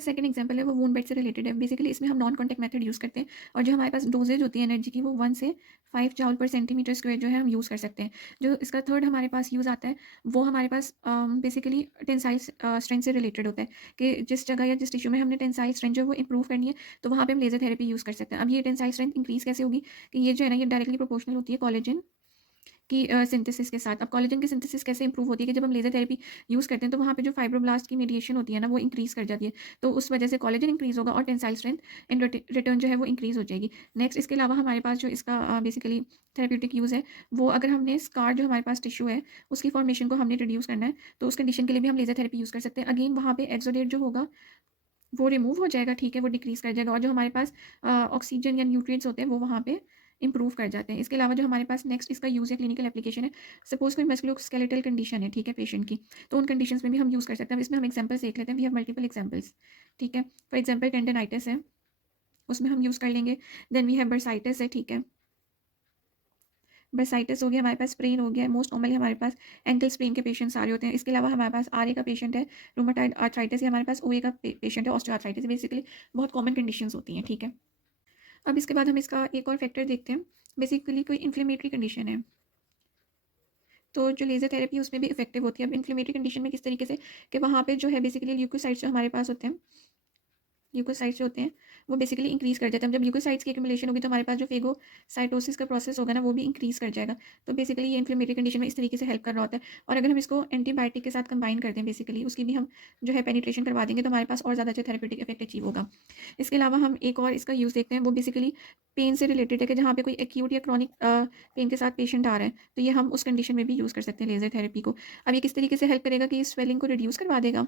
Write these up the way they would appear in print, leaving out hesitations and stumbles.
पास second example है वो wound bed से रिलेटेड है। बेसिकली इसमें हम नॉन कॉन्टैक्ट मेथड यूज़ करते हैं और जो हमारे पास डोजेज होती है एनर्जी की वो 1 से 5 जॉल पर सेंटीमीटर स्क्वायर जो है हम यूज़ कर सकते हैं। जो इसका थर्ड हमारे पास यूज़ आता है वो हमारे पास बेसिकली टेंसाइल स्ट्रेंथ से रिलेटेड होता है कि जिस जगह या जिस टिश्यू में हमने टेंसाइल स्ट्रेंथ जो है वो इंप्रूव करनी है तो वहाँ पे हम लेज़र थेरेपी यूज़ कर सकते हैं। अब ये टेंसाइल स्ट्रेंथ इंक्रीज़ कैसे होगी कि ये जो है ना ये डायरेक्टली प्रोपोर्शनल होती है कोलेजन की सिंथेसिस के साथ। अब कोलेजन की सिंथेसिस कैसे इंप्रूव होती है कि जब हम लेज़र थेरेपी यूज़ करते हैं तो वहाँ पे जो फाइब्रोब्लास्ट की मेडिएशन होती है ना वो इंक्रीज़ कर जाती है। तो उस वजह से कोलेजन इंक्रीज़ होगा और टेंसाइल स्ट्रेंथ इन रिटर्न जो है वो इंक्रीज़ हो जाएगी। नेक्स्ट इसके अलावा हमारे पास जो इसका बेसिकली थेरेप्यूटिक यूज़ है वो अगर हमने स्कार जो हमारे पास टिश्यू है उसकी फॉर्मेशन को हमने रिड्यूस करना है तो उस कंडीशन के लिए भी हम लेज़र थेरेपी यूज़ कर सकते हैं। अगेन वहाँ पे एक्सोडेट जो होगा वो रिमूव हो जाएगा, ठीक है, वो डिक्रीज़ कर जाएगा और जो हमारे पास ऑक्सीजन या न्यूट्रिएंट्स होते हैं वो वहाँ पे इंप्रूव कर जाते हैं। इसके अलावा जो हमारे पास नेक्स्ट इसका यूज़ या क्लिनिकल एप्लीकेशन है, सपोज़ कोई मस्कुलोस्केलेटल कंडीशन है, ठीक है, पेशेंट की, तो उन कंडीशंस में भी हम यूज़ कर सकते हैं। अब इसमें हम एग्जांपल्स देख लेते हैं, वी हैव मल्टीपल एग्जांपल्स, ठीक है। फॉर एग्जांपल टेंडनाइटिस है, उसमें हम यूज़ कर लेंगे। देन वी हैव बर्साइटिस है, ठीक है। बर्साइटिस हो गया, हमारे पास स्प्रेन हो गया, मोस्ट कॉमनली हमारे पास एंकल स्प्रेन के पेशेंट्स आ रहे होते हैं। इसके अलावा हमारे पास आरए का पेशेंट है, रूमेटॉइड आर्थराइटिस, या हमारे पास ओए का पेशेंट है, ऑस्टियोआर्थराइटिस। बेसिकली बहुत कॉमन कंडीशंस होती हैं, ठीक है। अब इसके बाद हम इसका एक और फैक्टर देखते हैं। बेसिकली कोई इन्फ्लेमेटरी कंडीशन है तो जो लेज़र थेरेपी है उसमें भी इफेक्टिव होती है। अब इन्फ्लेमेटरी कंडीशन में किस तरीके से कि वहाँ पे जो है बेसिकली ल्यूकोसाइट्स जो हमारे पास होते हैं, ल्यूकोसाइट्स जो होते हैं वो बेसिकली इंक्रीज़ कर जाते हैं। जब ल्यूकोसाइट्स की एक्यूमुलेशन होगी तो हमारे पास जो फेगोसाइटोसिस का प्रोसेस होगा ना वो भी इंक्रीज़ कर जाएगा। तो बेसिकली ये इन्फ्लेमेटरी कंडीशन में इस तरीके से हेल्प कर रहा होता है। और अगर हम इसको एंटीबायोटिक के साथ कंबाइन करते हैं बेसिकली उसकी भी हम जो है पेनिट्रेशन करवा देंगे तो हमारे पास और ज़्यादा अच्छा थेरेपेटिक इफेक्ट अचीव होगा। इसके अलावा हम एक और इसका यूज़ देखते हैं, वो बेसिकली पेन से रिलेटेड है कि जहाँ पे कोई एक्यूट या क्रॉनिक पेन के साथ पेशेंट आ रहा है तो ये हम उस कंडीशन में भी यूज़ कर सकते हैं लेज़र थेरेपी को। अब ये किस तरीके से हेल्प करेगा कि इस स्वेलिंग को रिड्यूस करवा देगा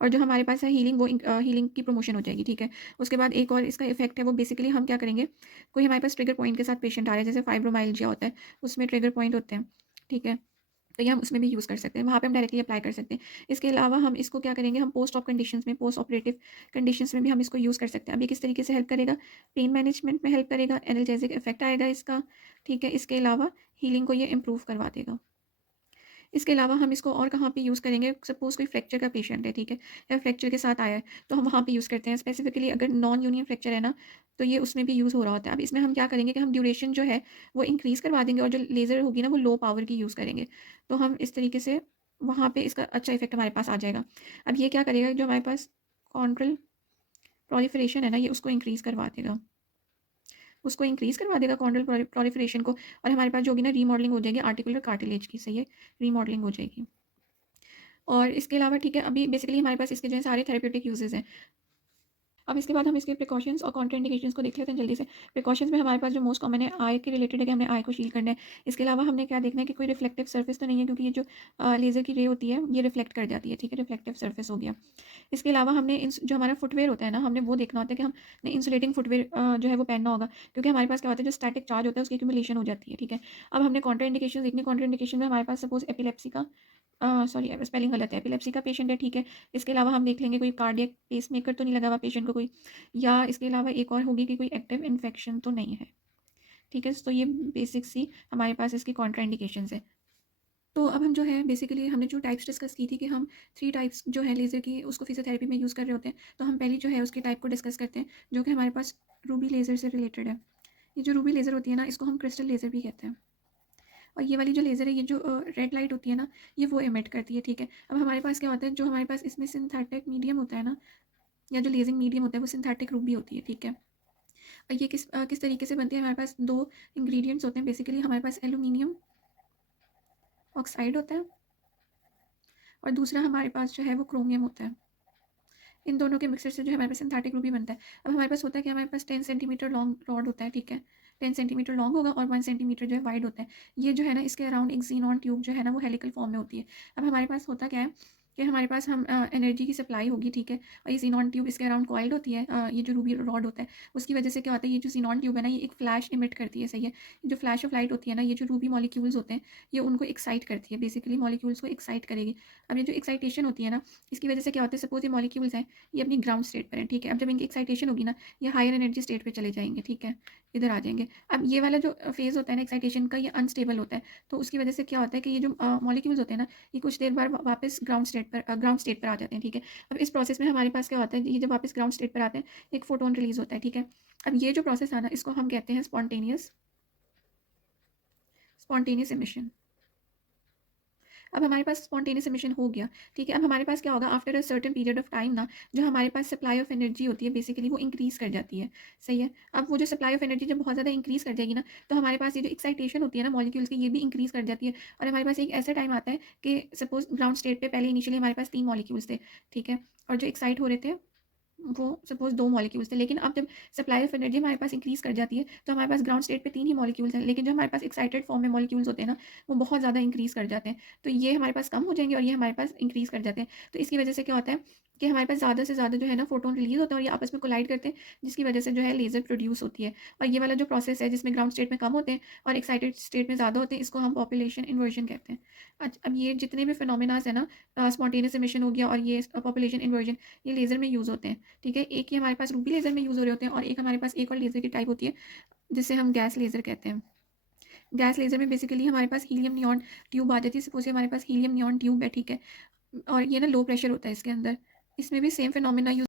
और जो हमारे पास है हीलिंग, वो हीलिंग की प्रमोशन हो जाएगी, ठीक है। उसके बाद एक और इसका इफेक्ट है वो बेसिकली हम क्या करेंगे, कोई हमारे पास ट्रिगर पॉइंट के साथ पेशेंट आ रहा है जैसे फाइब्रोमाइल्जिया होता है उसमें ट्रिगर पॉइंट होते हैं, ठीक है, तो ये हम उसमें भी यूज़ कर सकते हैं, वहाँ पे हम डायरेक्टली अप्लाई कर सकते हैं। इसके अलावा हम इसको क्या करेंगे, हम पोस्ट ऑप कंडीशंस में, पोस्ट ऑपरेटिव कंडीशंस में भी हम इसको यूज़ कर सकते हैं। अब ये किस तरीके से हेल्प करेगा, पेन मैनेजमेंट में हेल्प करेगा, एनाल्जेसिक इफेक्ट आएगा इसका, ठीक है। इसके अलावा हीलिंग को ये इंप्रूव करवा देगा। इसके अलावा हम इसको और कहाँ पे यूज़ करेंगे, सपोज़ कोई फ्रैक्चर का पेशेंट है, ठीक है, या फ्रैक्चर के साथ आया है तो हम वहाँ पे यूज़ करते हैं। स्पेसिफिकली अगर नॉन यूनियन फ्रैक्चर है ना तो ये उसमें भी यूज़ हो रहा होता है। अब इसमें हम क्या करेंगे कि हम ड्यूरेशन जो है वो इंक्रीज़ करवा देंगे और जो लेज़र होगी ना वो लो पावर की यूज़ करेंगे। तो हम इस तरीके से वहाँ पे इसका अच्छा इफेक्ट हमारे पास आ जाएगा। अब ये क्या करेगा, जो हमारे पास कॉन्ड्रल प्रोलिफरेशन है ना ये उसको इंक्रीज़ करवा देगा, उसको इंक्रीज़ करवा देगा कॉन्ड्रल प्रोलिफरेशन को, और हमारे पास जो होगी ना रीमॉडलिंग हो जाएगी आर्टिकुलर कार्टिलेज की, सही है, रीमॉडलिंग हो जाएगी। और इसके अलावा ठीक है, अभी बेसिकली हमारे पास इसके जो है सारे थेरेप्यूटिक यूजेस हैं। अब इसके बाद हम इसके प्रिकॉशंस और कॉन्ट्राइंडिकेशंस को देख लेते हैं जल्दी से। प्रिकॉशंस में हमारे पास जो मोस्ट कॉमन है आई के रिलेटेड है कि हमें आई को शील्ड करना है। इसके अलावा हमने क्या देखना है कि कोई रिफ्लेक्टिव सर्फेस तो नहीं है, क्योंकि ये जो लेज़र की रे होती है ये रिफ्लेक्ट कर जाती है, ठीक है, रिफ्लेक्टिव सर्फेस हो गया। इसके अलावा हमने जो हमारा फुटवेयर होता है ना, हमने वो देखना होता है कि हमने इंसुलेटिंग फुटवेयर जो है वो पहनना होगा, क्योंकि हमारे पास क्या होता है जो स्टैटिक चार्ज होता है उसकी एक्यूमुलेशन हो जाती है, ठीक है। अब हमने कॉन्ट्राइंडिकेशन देखनी, कॉन्ट्राइंडिकेशन में हमारे पास सपोज एपिलेप्सी का सॉरी स्पेलिंग गलत है, एपिलेप्सी का पेशेंट है, ठीक है। इसके अलावा हम देख लेंगे कोई कार्डियक पेसमेकर तो नहीं लगा हुआ पेशेंट को कोई, या इसके अलावा एक और होगी कि कोई एक्टिव इन्फेक्शन तो नहीं है, ठीक है। तो ये बेसिक सी हमारे पास इसकी कॉन्ट्राइंडिकेशंस है। तो अब हम जो है बेसिकली हमने जो टाइप्स डिस्कस की थी कि हम 3 टाइप्स जो है लेज़र की उसको फिजियोथेरेपी में यूज़ कर रहे होते हैं, तो हम पहले जो है उसके टाइप को डिस्कस करते हैं जो कि हमारे पास रूबी लेज़र से रिलेटेड है। ये जो रूबी लेज़र होती है ना इसको हम क्रिस्टल लेज़र भी कहते हैं। और ये वाली जो लेज़र है ये जो रेड लाइट होती है ना ये वो एमिट करती है, ठीक है। अब हमारे पास क्या होता है, जो हमारे पास इसमें सिंथेटिक मीडियम होता है ना, या जो लेजिंग मीडियम होता है वो सिंथेटिक रूबी होती है, ठीक है। और ये किस तरीके से बनती है, हमारे पास 2 इंग्रेडिएंट्स होते हैं बेसिकली, हमारे पास एल्यूमिनियम ऑक्साइड होता है और दूसरा हमारे पास जो है वो क्रोमियम होता है। इन दोनों के मिक्सर से जो है हमारे पास सिंथेटिक रूबी बनता है। अब हमारे पास होता है कि हमारे पास 10 सेंटीमीटर लॉन्ग रॉड होता है, ठीक है, 10 सेंटीमीटर लॉन्ग होगा और 1 सेंटीमीटर जो है वाइड होता है। ये जो है ना इसके अराउंड एक ज़ीनॉन ट्यूब जो है ना वो हेलिकल फॉर्म में होती है। अब हमारे पास होता क्या है कि हमारे पास हम एनर्जी की सप्लाई होगी, ठीक है, और ये ज़ीनॉन ट्यूब इसके अराउंड कॉइल्ड होती है, ये जो रूबी रॉड होता है उसकी वजह से क्या होता है, ये जो ज़ीनॉन ट्यूब है ना ये एक फ्लैश इमिट करती है, सही है। जो फ्लैश ऑफ लाइट होती है ना ये जो रूबी मॉलिक्यूल्स होते हैं ये उनको एक्साइट करती है, बेसिकली मॉलिक्यूल्स को एक्साइट करेगी। अब ये जो एक्साइटेशन होती है ना इसकी वजह से क्या होता है, सपोज ये मॉलिक्यूल्स हैं ये अपनी ग्राउंड स्टेट पर है, ठीक है। अब जब इनकी एक्साइटेशन होगी ना ये हायर एनर्जी स्टेट पे चले जाएंगे, ठीक है, इधर आ जाएँगे। अब ये वाला जो फ़ेज़ होता है ना एक्साइटेशन का, ये अनस्टेबल होता है। तो उसकी वजह से क्या होता है कि ये जो मॉलिक्यूल्स होते हैं ना, ये कुछ देर बाद वापस ग्राउंड स्टेट पर आ जाते हैं, ठीक है। अब इस प्रोसेस में हमारे पास क्या होता है, ये जब वापस ग्राउंड स्टेट पर आते हैं, एक फोटोन रिलीज़ होता है, ठीक है। अब ये जो प्रोसेस है ना, इसको हम कहते हैं स्पॉन्टेनियस एमिशन। अब हमारे पास स्पॉन्टेनियस एमिशन हो गया, ठीक है। अब हमारे पास क्या होगा, after a certain period of time ना, जो हमारे पास सप्लाई ऑफ एनर्जी होती है बेसिकली वो इंक्रीज़ कर जाती है, सही है। अब वो जो सप्लाई ऑफ एनर्जी जब बहुत ज़्यादा इंक्रीज़ कर जाएगी ना, तो हमारे पास ये जो एक्साइटेशन होती है ना मॉलिक्यूल्स की, ये भी इंक्रीज़ कर जाती है। और हमारे पास एक ऐसा टाइम आता है कि सपोज़ ग्राउंड स्टेट पे पहले इनिशियली हमारे पास 3 मॉलिक्यूल्स थे, ठीक है। और जो एक्साइट हो रहे थे वो सपोज़ 2 मॉलिक्यूल्स थे, लेकिन अब जब सप्लाई ऑफ एनर्जी हमारे पास इंक्रीज़ कर जाती है, तो हमारे पास ग्राउंड स्टेट पे 3 ही मॉलिक्यूल्स हैं, लेकिन जो हमारे पास एक्साइटेड फॉर्म में मॉलिक्यूल्स होते हैं ना, वो बहुत ज़्यादा इंक्रीज़ कर जाते हैं। तो ये हमारे पास कम हो जाएँगे और ये हमारे पास इंक्रीज़ कर जाते हैं। तो इसकी वजह से क्या होता है कि हमारे पास ज़्यादा से ज़्यादा जो है ना फोटोन रिलीज़ होता है और ये आपस में कोलाइड करते हैं, जिसकी वजह से जो है लेज़र प्रोड्यूस होती है। और ये वाला जो प्रोसेस है जिसमें ग्राउंड स्टेट में कम होते हैं और एक्साइटेड स्टेट में ज़्यादा होते हैं, इसको हम पॉपुलेशन इन्वर्जन कहते हैं। अब ये जितने भी फिनोमेनास है ना, स्पॉन्टेनियस एमिशन हो गया और ये पॉपुलेशन इन्वर्जन, ये लेज़र में यूज़ होते हैं, ठीक है। एक ही हमारे पास रूबी लेज़र में यूज़ हो रहे होते हैं और एक हमारे पास एक और लेज़र की टाइप होती है जिसे हम गैस लेज़र कहते हैं। गैस लेज़र में बेसिकली हमारे पास हीलियम नियॉन ट्यूब आ जाती है। सपोज़ हमारे पास हीलियम नियॉन ट्यूब है, ठीक है। और ये ना लो प्रेशर होता है इसके अंदर। इसमें भी सेम फिनोमेना यूज़